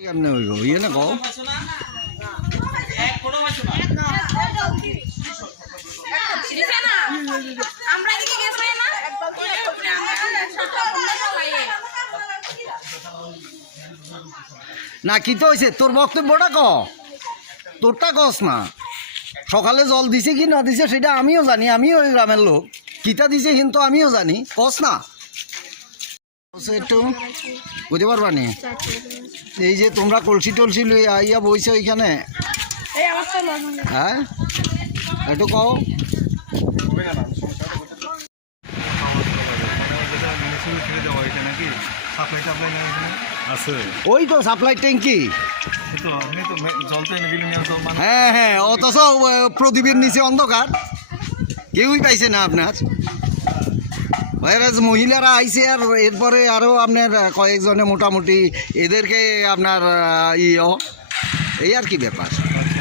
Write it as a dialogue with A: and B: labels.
A: কেমনে হইব ইয়ে না। কও
B: আমরা এদিকে গেছি না
A: না কি তো হয়েছে তোর বক্তব্যটা ক? তোরটা কস না। সকালে জল দিছে কি না দিছে সেটা আমিও জানি আমিও ওই গ্রামের লোক। কিতা দিছে কিন্তু আমিও জানি কস না? একটু বুঝতে পারবা নি? এই যে তোমরা কলসি টলসি লই আইয়া বইছে ওইখানে
B: এই আমার তো হয়?
A: একটু কও।
C: আছে।
A: ওই তো সাপ্লাই ট্যাঙ্কি। হ্যাঁ হ্যাঁ অথচ প্রদীপের নিচে অন্ধকার। কেউই পাইছে না আপনার। ভাইরাস মহিলারা আইছে আর এরপরে আরও আপনার কয়েকজনে মোটামুটি এদেরকে আপনার ইয়ে এই আর কি ব্যাপার।